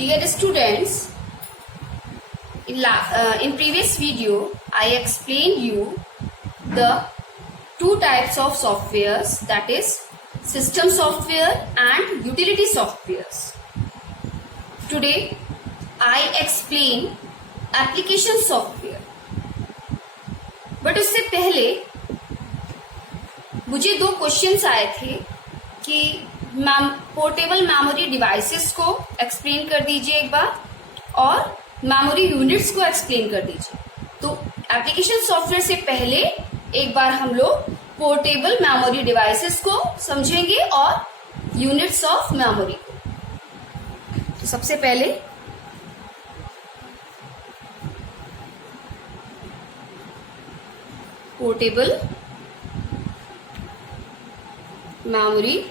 Dear students, in previous video I explained you the two types of softwares, that is system software and utility softwares. Today I explain application software. But उससे पहले मुझे दो questions आए थे कि portable memory devices को explain कर दीजिए एक बार और मेमोरी यूनिट्स को एक्सप्लेन कर दीजिए. तो एप्लीकेशन सॉफ्टवेयर से पहले एक बार हम लोग पोर्टेबल मेमोरी डिवाइसेस को समझेंगे और यूनिट्स ऑफ मेमोरी को. तो सबसे पहले portable memory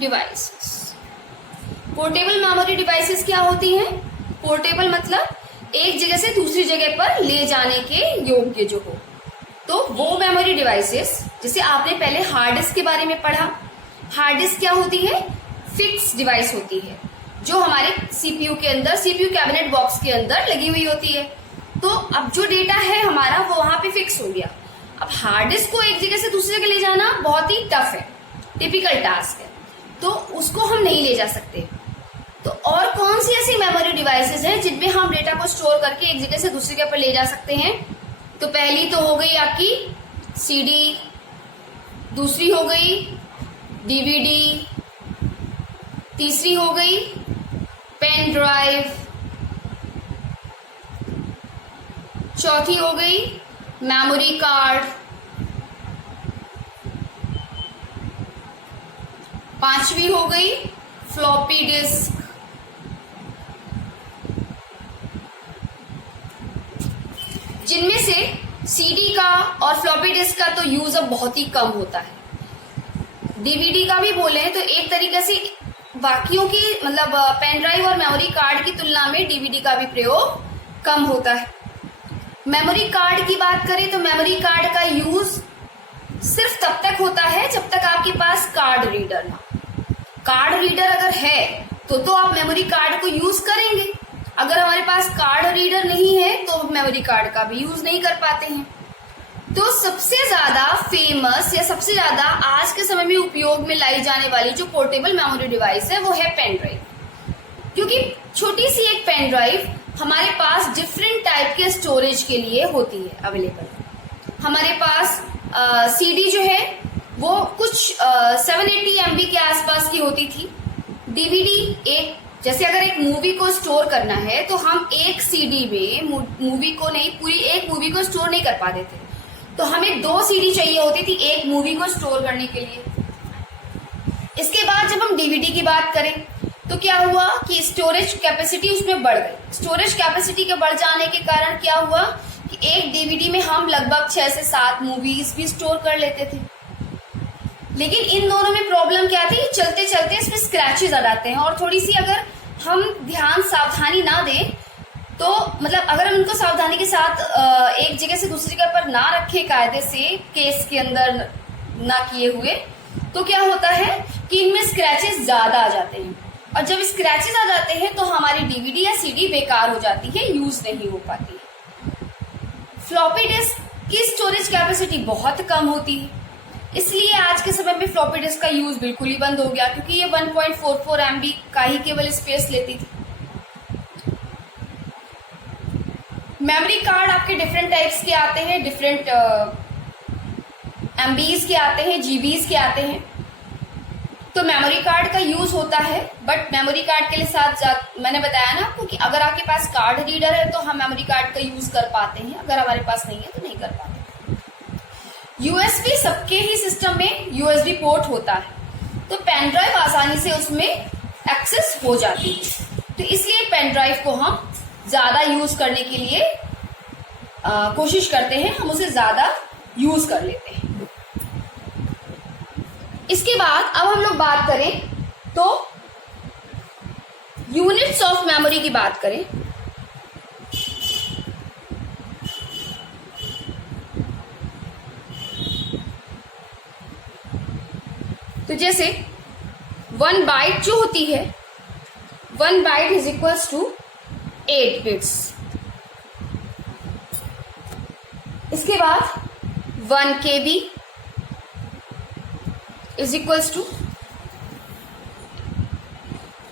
devices. Portable memory devices क्या होती हैं? पोर्टेबल मतलब एक जगह से दूसरी जगह पर ले जाने के योग्य जो हो. तो वो मेमोरी डिवाइसेस, जैसे आपने पहले हार्ड डिस्क के बारे में पढ़ा. हार्ड डिस्क क्या होती है? फिक्स डिवाइस होती है जो हमारे सीपीयू के अंदर, सीपीयू कैबिनेट बॉक्स के अंदर लगी हुई होती है. तो अब जो डेटा है हमारा वो वहां पे फिक्स हो गया. अब हार्ड डिस्क को एक जगह से दूसरी जगह ले जाना बहुत ही टफ है, टिपिकल टास्क है, तो उसको हम नहीं ले जा सकते. तो और कौन सी ऐसी मेमोरी डिवाइसेस हैं जिनमें हम डेटा को स्टोर करके एक जगह से दूसरी जगह पर ले जा सकते हैं? तो पहली तो हो गई आपकी सीडी, दूसरी हो गई डीवीडी, तीसरी हो गई पेन ड्राइव, चौथी हो गई मेमोरी कार्ड, पांचवी हो गई फ्लॉपी डिस्क, जिनमें से सीडी का और फ्लॉपी डिस्क का तो यूज अब बहुत ही कम होता है. डीवीडी का भी बोले तो एक तरीके से बाकियों की मतलब पेन ड्राइव और मेमोरी कार्ड की तुलना में डीवीडी का भी प्रयोग कम होता है. मेमोरी कार्ड की बात करें तो मेमोरी कार्ड का यूज सिर्फ तब तक होता है जब तक आपके पास कार्ड रीडर ना. कार्ड रीडर अगर है तो आप मेमोरी कार्ड को यूज करेंगे. अगर हमारे पास कार्ड रीडर नहीं है तो मेमोरी कार्ड का भी यूज नहीं कर पाते हैं. तो सबसे ज्यादा फेमस या सबसे ज्यादा आज के समय में उपयोग में लाई जाने वाली जो पोर्टेबल मेमोरी डिवाइस है वो है पेन ड्राइव. क्योंकि छोटी सी एक पेन ड्राइव हमारे पास डिफरेंट टाइप के स्टोरेज के लिए होती है अवेलेबल. हमारे पास सीडी जो है वो कुछ 780 MB के आसपास की होती थी. डीवीडी एक, जैसे अगर एक मूवी को स्टोर करना है तो हम एक सीडी में मूवी को नहीं, पूरी एक मूवी को स्टोर नहीं कर पाते थे. तो हमें 2 सीडी चाहिए होती थी एक मूवी को स्टोर करने के लिए. इसके बाद जब हम डीवीडी की बात करें तो क्या हुआ कि स्टोरेज कैपेसिटी उसमें बढ़ गई. स्टोरेज कैपेसिटी के बढ़ जाने के कारण क्या हुआ कि एक डीवीडी में हम लगभग 6 से 7 मूवीज भी स्टोर कर लेते थे. लेकिन इन दोनों में प्रॉब्लम क्या थी? चलते चलते इसमें स्क्रैचेस आ जाते हैं और थोड़ी सी अगर हम ध्यान सावधानी ना दें तो मतलब अगर हम उनको सावधानी के साथ एक जगह से दूसरी जगह पर ना रखे कायदे से केस के अंदर ना किए हुए, तो क्या होता है कि इनमें स्क्रैचेस ज्यादा आ जाते हैं. और जब स्क्रैचेस आ जाते हैं तो हमारी डीवीडी या सीडी बेकार हो जाती है, यूज नहीं हो पाती है. फ्लॉपी डिस्क की स्टोरेज कैपेसिटी बहुत कम होती है, इसलिए आज के समय में फ्लॉपी डिस्क का यूज बिल्कुल ही बंद हो गया क्योंकि ये 1.44 MB का ही केवल स्पेस लेती थी. मेमोरी कार्ड आपके डिफरेंट टाइप्स के आते हैं, डिफरेंट MBs के आते हैं, GBs के आते हैं. तो मेमोरी कार्ड का यूज होता है, बट मेमोरी कार्ड के लिए साथ मैंने बताया ना आपको कि अगर आपके पास कार्ड रीडर है तो हम मेमोरी कार्ड का यूज कर पाते हैं, अगर हमारे पास नहीं है तो नहीं कर पाते. यूएसबी सबके ही सिस्टम में यूएसबी पोर्ट होता है, तो पेन ड्राइव आसानी से उसमें एक्सेस हो जाती है. तो इसलिए पेन ड्राइव को हम ज्यादा यूज करने के लिए कोशिश करते हैं, हम उसे ज्यादा यूज कर लेते हैं. इसके बाद अब हम लोग बात करें तो यूनिट्स ऑफ मेमोरी की बात करें तो जैसे 1 बाइट जो होती है 1 byte is equals to 8 bits. इसके बाद 1 KB is equals to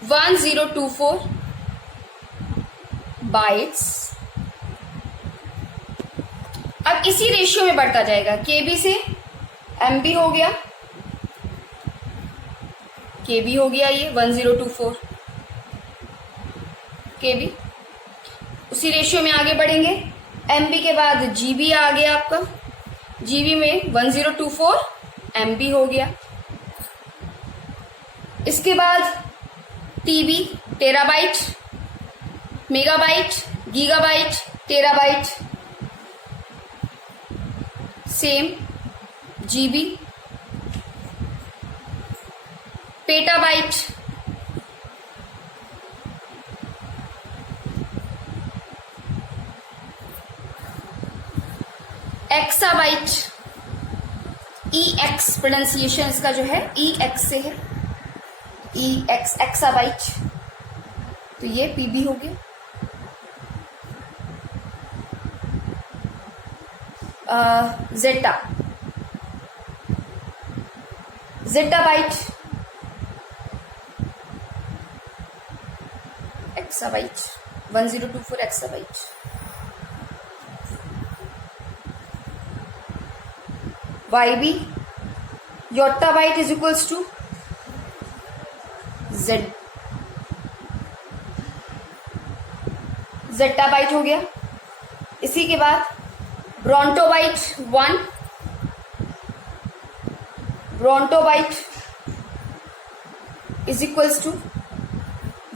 1024 bytes. अब इसी रेशियो में बढ़ता जाएगा, KB से MB हो गया, KB हो गया ये 1024 KB। उसी रेशियो में आगे बढ़ेंगे, MB के बाद GB आ गया आपका, GB में 1024 MB हो गया। इसके बाद TB terabyte, megabyte, gigabyte, terabyte, same GB, petabyte, exabyte, EX pronunciation इसका जो है EX से है, EX एक्साबाइट। तो ये PB हो गया। Zetta, zettabyte, exabyte, 1024 exabyte. YB yottabyte is equals to Z, zettabyte हो गया। इसी के बाद brontobyte 1, brontobyte is equals to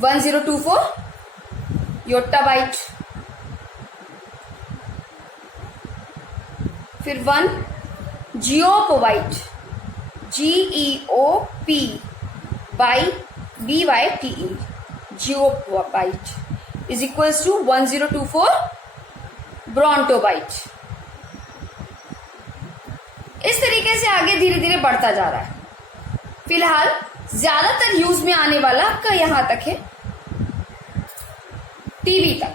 1024 yottabyte. फिर 1 geopbyte, GEOP BYTE, geopbyte is equals to 1024 brontobyte. इस तरीके से आगे धीरे धीरे बढ़ता जा रहा है। फिलहाल ज्यादातर यूज में आने वाला आपका यहां तक है, TB तक।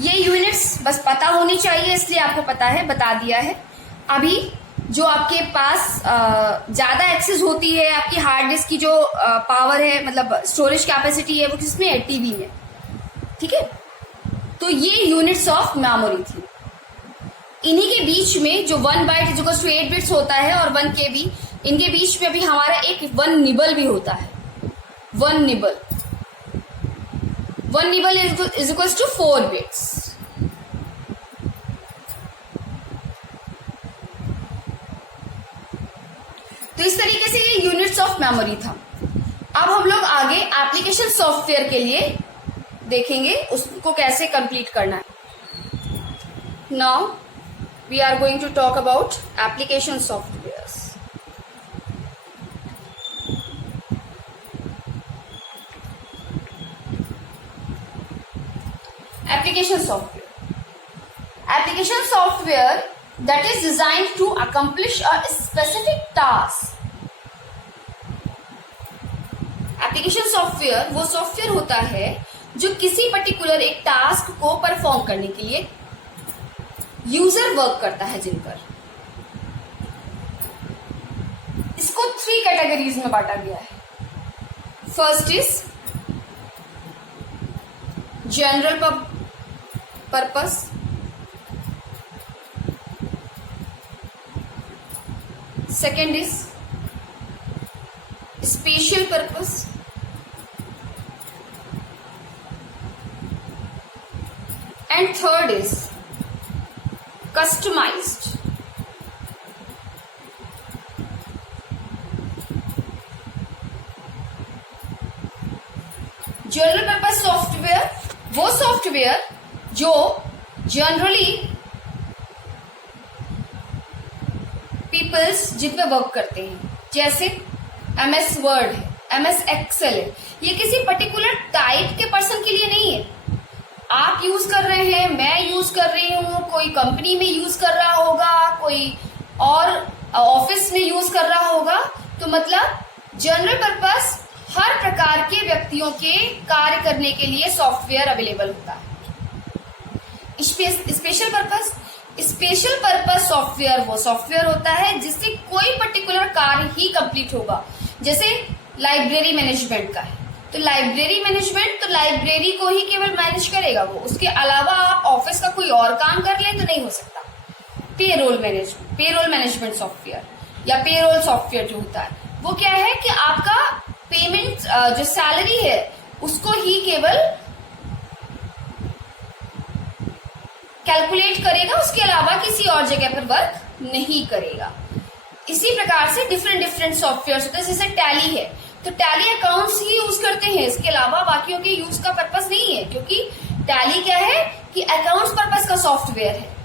ये यूनिट्स बस पता होनी चाहिए, इसलिए आपको पता है, बता दिया है। अभी जो आपके पास ज्यादा एक्सेस होती है, आपकी हार्ड डिस्क की जो पावर है, मतलब स्टोरेज कैपेसिटी है, वो किसमें है? TB में। ठीक है, तो ये यूनिट्स ऑफ मेमोरी थी। इन्हीं के बीच में जो 1 byte is equal to 8 bits होता है और 1 KB, इनके बीच में भी हमारा एक 1 निबल भी होता है। 1 nibble is equal to 4 bits. तो इस तरीके से ये यूनिट्स ऑफ मेमोरी था। अब हम लोग आगे एप्लीकेशन सॉफ्टवेयर के लिए देखेंगे, उसको कैसे कंप्लीट करना है। Now we are going to talk about application softwares. Application software that is designed to accomplish a specific task. Application software वो सॉफ्टवेयर होता है जो किसी पर्टिकुलर एक टास्क को परफॉर्म करने के लिए यूजर वर्क करता है जिन पर। इसको 3 कैटेगरीज में बांटा गया है। First is general purpose, second is special purpose, and third is customized. General purpose software वो सॉफ्टवेयर जो जनरली पीपल्स जिन पे वर्क करते हैं, जैसे MS वर्ड है, MS एक्सेल है, ये किसी पर्टिकुलर टाइप के पर्सन के लिए नहीं है। आप यूज कर रहे हैं, मैं यूज कर रही हूँ, कोई कंपनी में यूज कर रहा होगा, कोई और ऑफिस में यूज कर रहा होगा। तो मतलब जनरल पर्पस हर प्रकार के व्यक्तियों के कार्य करने के लिए सॉफ्टवेयर अवेलेबल होता है। स्पेशल पर्पस सॉफ्टवेयर वो सॉफ्टवेयर होता है जिससे कोई पर्टिकुलर कार्य ही कंप्लीट होगा। जैसे लाइब्रेरी मैनेजमेंट का है, तो लाइब्रेरी मैनेजमेंट तो लाइब्रेरी को ही केवल मैनेज करेगा वो, उसके अलावा आप ऑफिस का कोई और काम कर ले तो नहीं हो सकता। पेरोल मैनेजमेंट सॉफ्टवेयर या पेरोल सॉफ्टवेयर जो होता है वो क्या है कि आपका पेमेंट जो सैलरी है उसको ही केवल कैलकुलेट करेगा, उसके अलावा किसी और जगह पर वर्क नहीं करेगा। इसी प्रकार से डिफरेंट सॉफ्टवेयर होते हैं। जैसे टैली है तो टैली अकाउंट्स ही यूज करते हैं, इसके अलावा बाकियों के यूज का पर्पस नहीं है, क्योंकि टैली क्या है कि अकाउंट्स पर्पस का सॉफ्टवेयर है।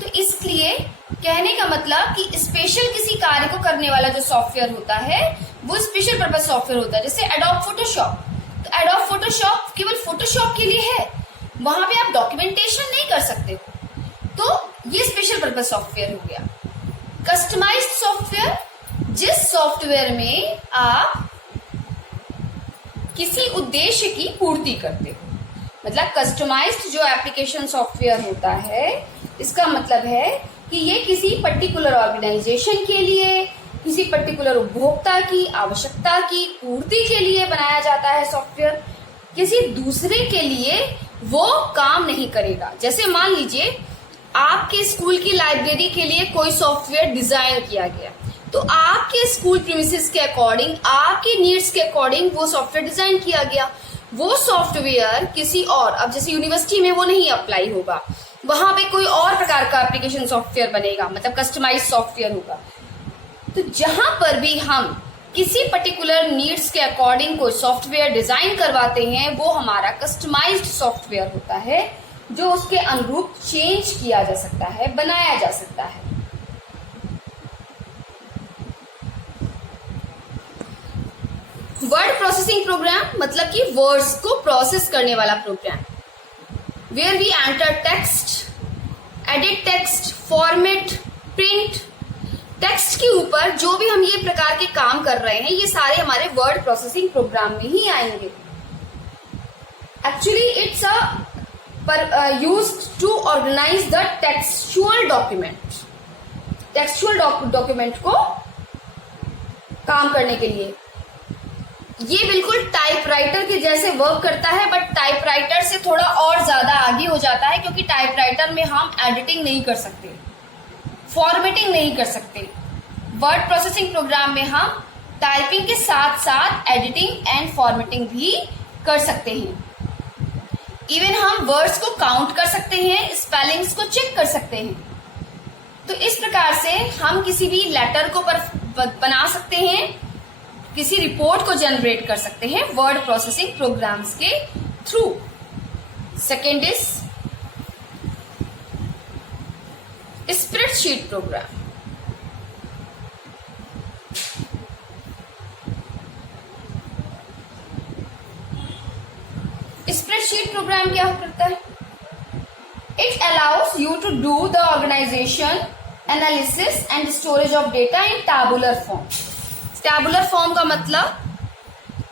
तो इसलिए कहने का मतलब कि स्पेशल किसी कार्य को करने वाला जो सॉफ्टवेयर होता है वो स्पेशल पर्पस सॉफ्टवेयर होता है। जैसे एडोब फोटोशॉप, तो एडोब फोटोशॉप केवल फोटोशॉप के लिए है, वहां पे आप डॉक्यूमेंटेशन नहीं कर सकते हो, तो ये स्पेशल पर्पस सॉफ्टवेयर हो गया। कस्टमाइज्ड सॉफ्टवेयर, जिस सॉफ्टवेयर में आप किसी उद्देश्य की पूर्ति करते हो। मतलब कस्टमाइज्ड जो एप्लीकेशन सॉफ्टवेयर होता है इसका मतलब है कि ये किसी पर्टिकुलर ऑर्गेनाइजेशन के लिए, किसी पर्टिकुलर उपभोक्ता की आवश्यकता की पूर्ति के लिए बनाया जाता है सॉफ्टवेयर, किसी दूसरे के लिए वो काम नहीं करेगा। जैसे मान लीजिए आपके स्कूल की लाइब्रेरी के लिए कोई सॉफ्टवेयर डिजाइन किया गया, तो आपके स्कूल प्रीमिसेस के अकॉर्डिंग, आपके नीड्स के अकॉर्डिंग वो सॉफ्टवेयर डिजाइन किया गया। वो सॉफ्टवेयर किसी और, अब जैसे यूनिवर्सिटी में वो नहीं अप्लाई होगा, वहां पे कोई और प्रकार का एप्लीकेशन सॉफ्टवेयर बनेगा, मतलब कस्टमाइज सॉफ्टवेयर होगा। तो जहां पर भी हम किसी पर्टिकुलर नीड्स के अकॉर्डिंग कोई सॉफ्टवेयर डिजाइन करवाते हैं वो हमारा कस्टमाइज्ड सॉफ्टवेयर होता है, जो उसके अनुरूप चेंज किया जा सकता है, बनाया जा सकता है। वर्ड प्रोसेसिंग प्रोग्राम मतलब कि वर्ड्स को प्रोसेस करने वाला program, where we enter text, edit text, format, print. Text के ऊपर जो भी हम ये प्रकार के काम कर रहे हैं ये सारे हमारे वर्ड प्रोसेसिंग प्रोग्राम में ही आएंगे। Actually it's used to organize the textual document, textual document को काम करने के लिए ये बिल्कुल टाइपराइटर के जैसे वर्क करता है, बट टाइपराइटर से थोड़ा और ज्यादा आगे हो जाता है, क्योंकि टाइपराइटर में हम एडिटिंग नहीं कर सकते, फॉर्मेटिंग नहीं कर सकते। वर्ड प्रोसेसिंग प्रोग्राम में हम टाइपिंग के साथ साथ एडिटिंग एंड फॉर्मेटिंग भी कर सकते हैं। इवन हम वर्ड्स को काउंट कर सकते हैं, स्पेलिंग्स को चेक कर सकते हैं। तो इस प्रकार से हम किसी भी लेटर को बना सकते हैं, किसी रिपोर्ट को जनरेट कर सकते हैं वर्ड प्रोसेसिंग प्रोग्राम्स के through. Second is spreadsheet program. Spreadsheet program क्या करता है? It allows you to do the organisation, analysis and storage of data in tabular form. Tabular form का मतलब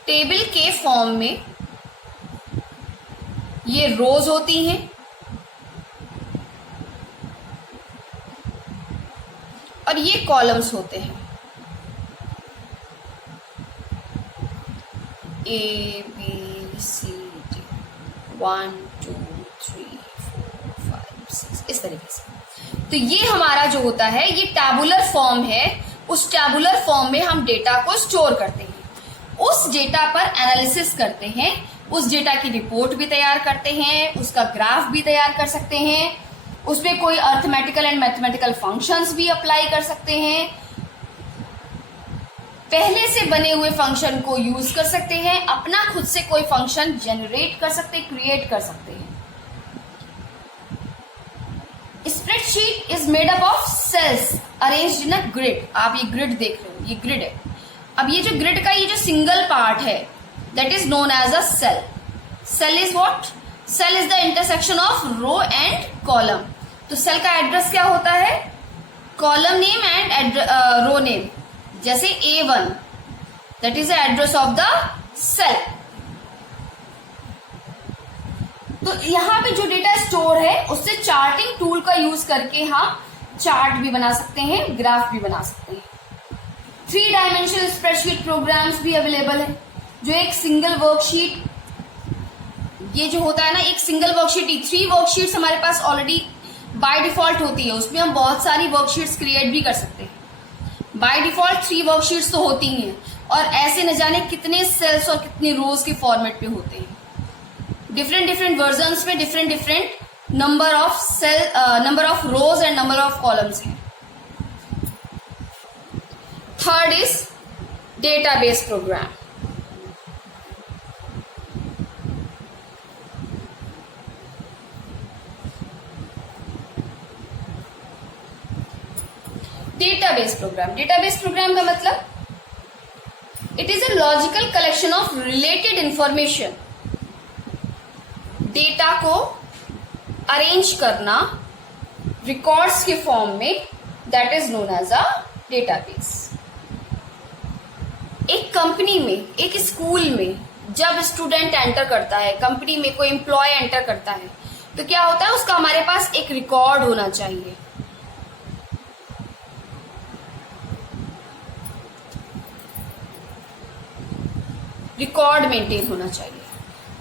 टेबल के फॉर्म में ये रोज होती हैं और ये कॉलम्स होते हैं, ए बी सी डी, 1 2 3 4 5 6 इस तरीके से। तो ये हमारा जो होता है ये टैबुलर फॉर्म है। उस टैबुलर फॉर्म में हम डेटा को स्टोर करते हैं, उस डेटा पर एनालिसिस करते हैं, उस डेटा की रिपोर्ट भी तैयार करते हैं, उसका ग्राफ भी तैयार कर सकते हैं, उसमें कोई अर्थमेटिकल एंड मैथमेटिकल फंक्शंस भी अप्लाई कर सकते हैं, पहले से बने हुए फंक्शन को यूज कर सकते हैं, अपना खुद से कोई फंक्शन जनरेट कर सकते, क्रिएट कर सकते हैं। Spreadsheet is made up of cells arranged in a grid. आप ये ग्रिड देख रहे हो, ये ग्रिड है। अब ये जो ग्रिड का ये जो सिंगल पार्ट है that is known as a cell. Cell is what? Cell is the intersection of row and column. तो सेल का एड्रेस क्या होता है? Column name and row name. जैसे A1 that is the address of the cell. तो यहां पे जो डेटा स्टोर है उससे चार्टिंग टूल का यूज करके हम चार्ट भी बना सकते हैं, ग्राफ भी बना सकते हैं। 3 डायमेंशनल स्प्रेडशीट प्रोग्राम्स भी अवेलेबल है, जो एक सिंगल वर्कशीट, ये जो होता है ना एक सिंगल वर्कशीट, 3 वर्कशीट्स हमारे पास ऑलरेडी बाय डिफॉल्ट होती है, उसमें हम बहुत सारी वर्कशीट्स क्रिएट भी कर सकते हैं। बाय डिफॉल्ट 3 वर्कशीट्स तो होती ही हैं, और ऐसे न जाने कितने सेल्स और कितने रोज के फॉर्मेट पे होते हैं। डिफरेंट वर्जन्स में different number of cell, number of rows and number of columns हैं। Third is database program. Database program का मतलब it is a logical collection of related information. Data को अरेंज करना रिकॉर्ड्स के फॉर्म में, that is known as a database. एक company में, एक स्कूल में जब स्टूडेंट एंटर करता है, कंपनी में कोई एम्प्लॉय एंटर करता है, तो क्या होता है, उसका हमारे पास एक रिकॉर्ड होना चाहिए। रिकॉर्ड मेंटेन होना चाहिए।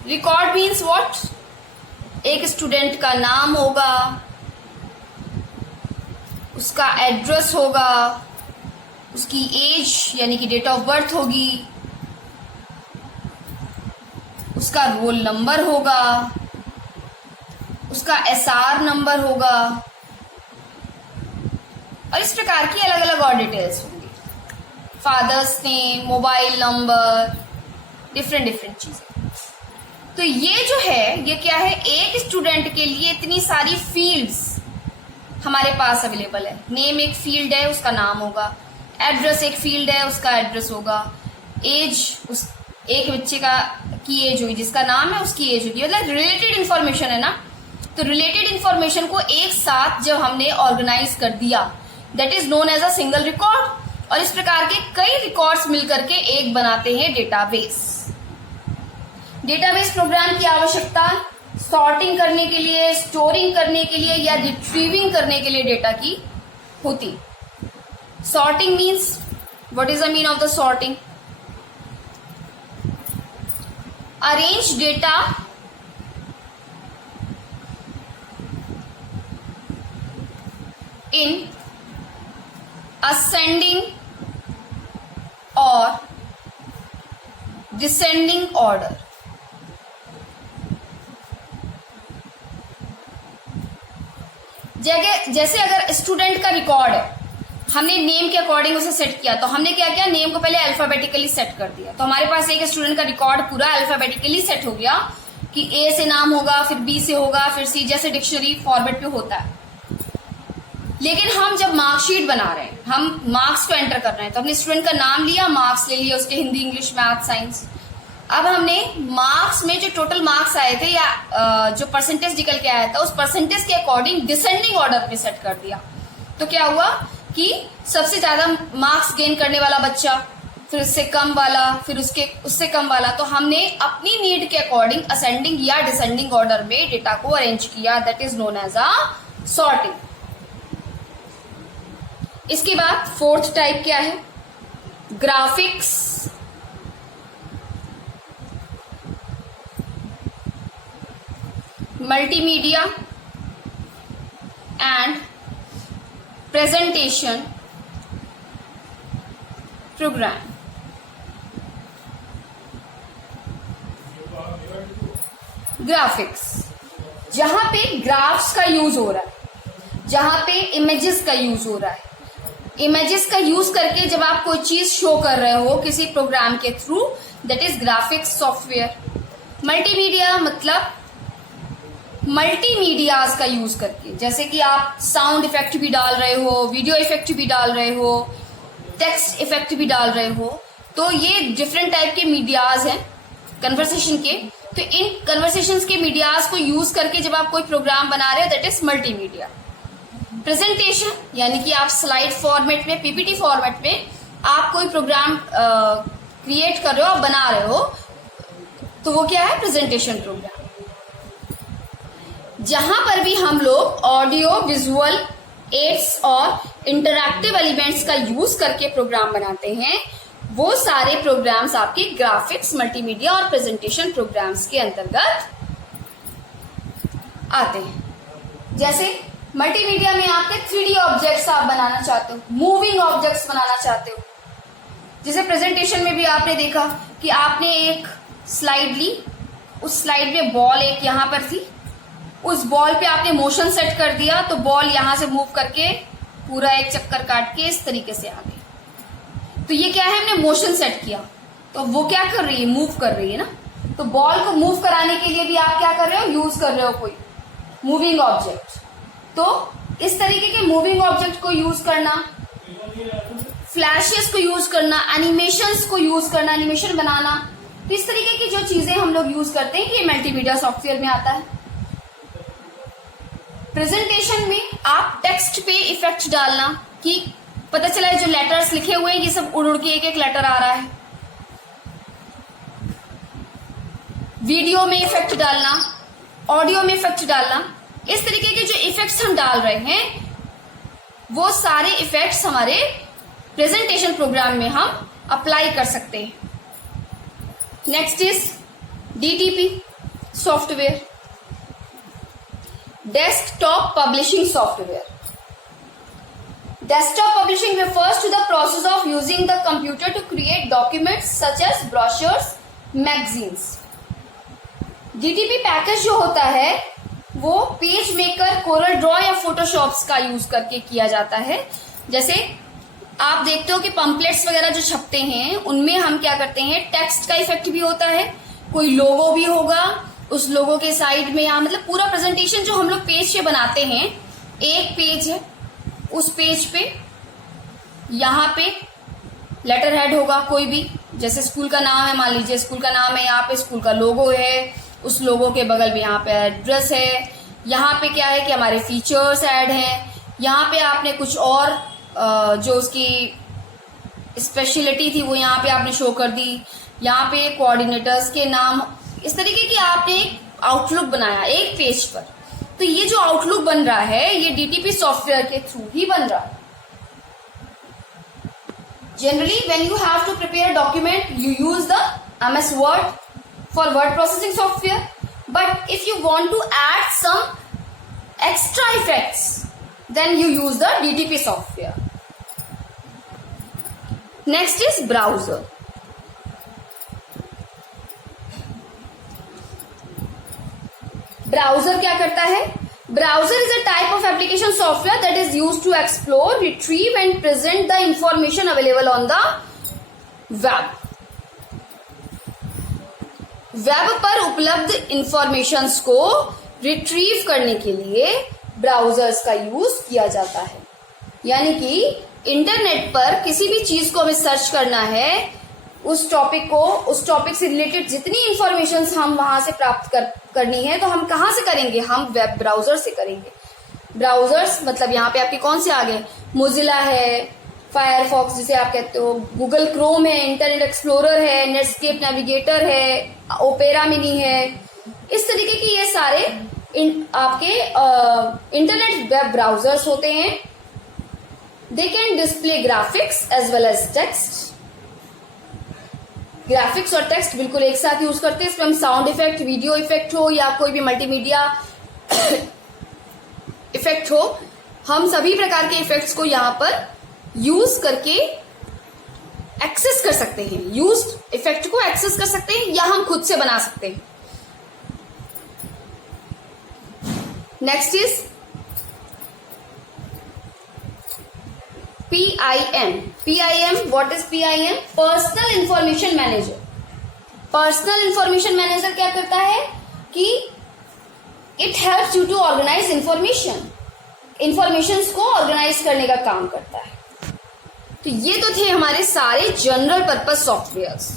Record means what? एक स्टूडेंट का नाम होगा, उसका एड्रेस होगा, उसकी एज यानी कि डेट ऑफ बर्थ होगी, उसका रोल नंबर होगा, उसका एसआर नंबर होगा, और इस प्रकार की अलग अलग और डिटेल्स होंगी। Father's name, mobile number, different चीजें। तो ये जो है, ये क्या है, एक स्टूडेंट के लिए इतनी सारी फील्ड्स हमारे पास अवेलेबल है। नेम एक फील्ड है, उसका नाम होगा। एड्रेस एक फील्ड है, उसका एड्रेस होगा। एज, उस एक बच्चे का की एज होगी, जिसका नाम है उसकी एज होगी। मतलब रिलेटेड इंफॉर्मेशन है ना। तो रिलेटेड इंफॉर्मेशन को एक साथ जब हमने ऑर्गेनाइज कर दिया, that is known as a single record. और इस प्रकार के कई रिकॉर्ड्स मिलकर के एक बनाते हैं डेटाबेस। डेटाबेस प्रोग्राम की आवश्यकता सॉर्टिंग करने के लिए, स्टोरिंग करने के लिए या रिट्रीविंग करने के लिए डेटा की होती। Sorting means, what is the mean of the sorting? Arrange data in ascending or descending order. जैसे अगर स्टूडेंट का रिकॉर्ड है, हमने नेम के अकॉर्डिंग उसे सेट किया, तो हमने क्या किया, नेम को पहले अल्फाबेटिकली सेट कर दिया। तो हमारे पास एक स्टूडेंट का रिकॉर्ड पूरा अल्फाबेटिकली सेट हो गया कि ए से नाम होगा, फिर बी से होगा, फिर सी, जैसे डिक्शनरी फॉर्मेट पे होता है। लेकिन हम जब मार्कशीट बना रहे हैं, हम मार्क्स को एंटर कर रहे हैं, तो हमने स्टूडेंट का नाम लिया, मार्क्स ले लिया उसके, हिंदी, इंग्लिश, मैथ, साइंस। अब हमने मार्क्स में जो टोटल मार्क्स आए थे या जो परसेंटेज निकल के आया था, उस परसेंटेज के अकॉर्डिंग डिसेंडिंग ऑर्डर पे सेट कर दिया। तो क्या हुआ कि सबसे ज्यादा मार्क्स गेन करने वाला बच्चा, फिर उससे कम वाला, फिर उससे कम वाला। तो हमने अपनी नीड के अकॉर्डिंग असेंडिंग या डिसेंडिंग ऑर्डर में डेटा को अरेंज किया, that is known as a sorting. इसके बाद फोर्थ टाइप क्या है? Graphics. Multimedia and presentation program. Graphics, जहां पे ग्राफ्स का यूज हो रहा है, जहां पे इमेजेस का यूज हो रहा है। इमेजेस का यूज करके जब आप कोई चीज शो कर रहे हो किसी प्रोग्राम के through, that is graphics software. Multimedia मतलब मल्टीमीडियाज का यूज करके, जैसे कि आप साउंड इफेक्ट भी डाल रहे हो, वीडियो इफेक्ट भी डाल रहे हो, टेक्स्ट इफेक्ट भी डाल रहे हो। तो ये डिफरेंट टाइप के मीडियाज हैं कन्वर्सेशन के। तो इन कन्वर्सेशंस के मीडियाज को यूज करके जब आप कोई प्रोग्राम बना रहे हो, दैट इज मल्टीमीडिया। प्रेजेंटेशन यानी कि आप स्लाइड फॉर्मेट में, पीपीटी फॉर्मेट में आप कोई प्रोग्राम क्रिएट कर रहे हो, आप बना रहे हो, तो वो क्या है, प्रेजेंटेशन प्रोग्राम। जहां पर भी हम लोग ऑडियो विजुअल एड्स और इंटरैक्टिव एलिमेंट्स का यूज करके प्रोग्राम बनाते हैं, वो सारे प्रोग्राम्स आपके ग्राफिक्स, मल्टीमीडिया और प्रेजेंटेशन प्रोग्राम्स के अंतर्गत आते हैं। जैसे मल्टीमीडिया में आपके 3D ऑब्जेक्ट्स आप बनाना चाहते हो, मूविंग ऑब्जेक्ट्स बनाना चाहते हो। जैसे प्रेजेंटेशन में भी आपने देखा कि आपने एक स्लाइड ली, उस स्लाइड में बॉल एक यहां पर थी, उस बॉल पे आपने मोशन सेट कर दिया तो बॉल यहां से मूव करके पूरा एक चक्कर काट के इस तरीके से आ गई। तो ये क्या है, हमने मोशन सेट किया, तो वो क्या कर रही है, मूव कर रही है ना। तो बॉल को मूव कराने के लिए भी आप क्या कर रहे हो, यूज कर रहे हो कोई मूविंग ऑब्जेक्ट। तो इस तरीके के मूविंग ऑब्जेक्ट को यूज करना, फ्लैशेस को यूज करना, एनिमेशंस को यूज करना, एनिमेशन बनाना, तो इस तरीके की जो चीजें हम लोग यूज करते हैं ये मल्टीमीडिया सॉफ्टवेयर में आता है। प्रेजेंटेशन में आप टेक्स्ट पे इफेक्ट डालना कि पता चला है जो लेटर्स लिखे हुए हैं ये सब उड़ उड़ के एक एक लेटर आ रहा है। वीडियो में इफेक्ट डालना, ऑडियो में इफेक्ट डालना, इस तरीके के जो इफेक्ट्स हम डाल रहे हैं वो सारे इफेक्ट्स हमारे प्रेजेंटेशन प्रोग्राम में हम अप्लाई कर सकते हैं। Next is DTP software, desktop publishing software. Desktop publishing refers to the process of using the computer to create documents such as brochures, magazines. DTP package जो होता है वो पेज मेकर, कोरल ड्रॉ या Photoshops का use करके किया जाता है। जैसे आप देखते हो कि पंपलेट्स वगैरह जो छपते हैं उनमें हम क्या करते हैं, टेक्स्ट का इफेक्ट भी होता है, कोई लोगो भी होगा, उस लोगो के साइड में यहाँ मतलब पूरा प्रेजेंटेशन जो हम लोग पेज पे बनाते हैं, एक पेज है, उस पेज पे यहाँ पे लेटर हेड होगा कोई भी, जैसे स्कूल का नाम है, मान लीजिए स्कूल का नाम है, यहाँ पे स्कूल का लोगो है, उस लोगो के बगल में यहाँ पे एड्रेस है, यहाँ पे क्या है कि हमारे फीचर्स ऐड हैं, यहाँ पे आपने कुछ और जो उसकी स्पेशलिटी थी वो यहाँ पे आपने शो कर दी, यहाँ पे कोऑर्डिनेटर्स के नाम, इस तरीके की आपने एक आउटलुक बनाया एक पेज पर। तो ये जो आउटलुक बन रहा है ये DTP सॉफ्टवेयर के थ्रू ही बन रहा है। Generally when you have to prepare a document you use the MS Word for word processing software, but if you want to add some extra effects then you use the DTP software. Next is browser. Browser क्या करता है? Browser is a type of application software that is used to explore, retrieve and present the information available on the web. Web पर उपलब्ध informations को retrieve करने के लिए browsers का यूज किया जाता है। यानी कि इंटरनेट पर किसी भी चीज को हमें सर्च करना है, उस टॉपिक से रिलेटेड जितनी इंफॉर्मेशन हम वहां से प्राप्त करनी है तो हम कहां से करेंगे, हम वेब ब्राउजर से करेंगे। ब्राउजर्स मतलब यहाँ पे आपके कौन से आ गए, मोजिला है, फायरफॉक्स जिसे आप कहते हो, गूगल क्रोम है, इंटरनेट एक्सप्लोरर है, नेटस्केप नेविगेटर है, ओपेरा मिनी है, इस तरीके की ये सारे आपके इंटरनेट वेब ब्राउजर्स होते हैं। They can display graphics as well as text. Graphics और टेक्स्ट बिल्कुल एक साथ यूज करते हैं। इसमें हम साउंड इफेक्ट, वीडियो इफेक्ट हो या कोई भी मल्टीमीडिया इफेक्ट हो, हम सभी प्रकार के इफेक्ट्स को यहाँ पर यूज करके एक्सेस कर सकते हैं। यूज्ड इफेक्ट को एक्सेस कर सकते हैं या हम खुद से बना सकते हैं। Next is PIM. PIM, what is PIM? Personal information manager. Personal information manager क्या करता है कि it helps you to organise information को ऑर्गेनाइज करने का काम करता है। तो ये तो थे हमारे सारे general purpose softwares.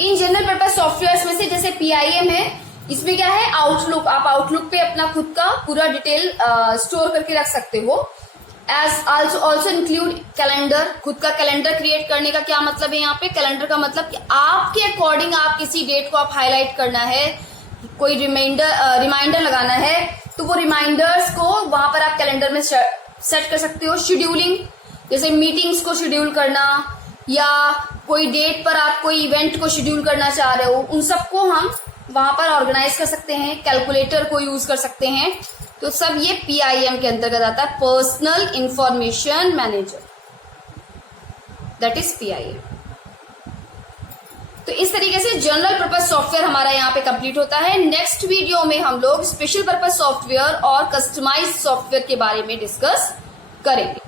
In general purpose softwares में से जैसे PIM है, इसमें क्या है, आउटलुक। आप आउटलुक पे अपना खुद का पूरा डिटेल स्टोर करके रख सकते हो। As also include calendar. खुद का कैलेंडर क्रिएट करने का क्या मतलब है यहाँ पे? कैलेंडर का मतलब कि आपके अकॉर्डिंग आप किसी डेट को आप हाईलाइट करना है, कोई रिमाइंडर लगाना है, तो वो रिमाइंडर्स को वहां पर आप कैलेंडर में सेट कर सकते हो। शेड्यूलिंग, जैसे मीटिंग्स को शेड्यूल करना या कोई डेट पर आप कोई इवेंट को शेड्यूल करना चाह रहे हो, उन सबको हम वहां पर ऑर्गेनाइज कर सकते हैं। कैलकुलेटर को यूज कर सकते हैं। तो सब ये PIM के अंतर्गत आता है, personal information manager, that is PIM। तो इस तरीके से जनरल पर्पस सॉफ्टवेयर हमारा यहाँ पे कंप्लीट होता है। नेक्स्ट वीडियो में हम लोग स्पेशल पर्पस सॉफ्टवेयर और कस्टमाइज्ड सॉफ्टवेयर के बारे में डिस्कस करेंगे।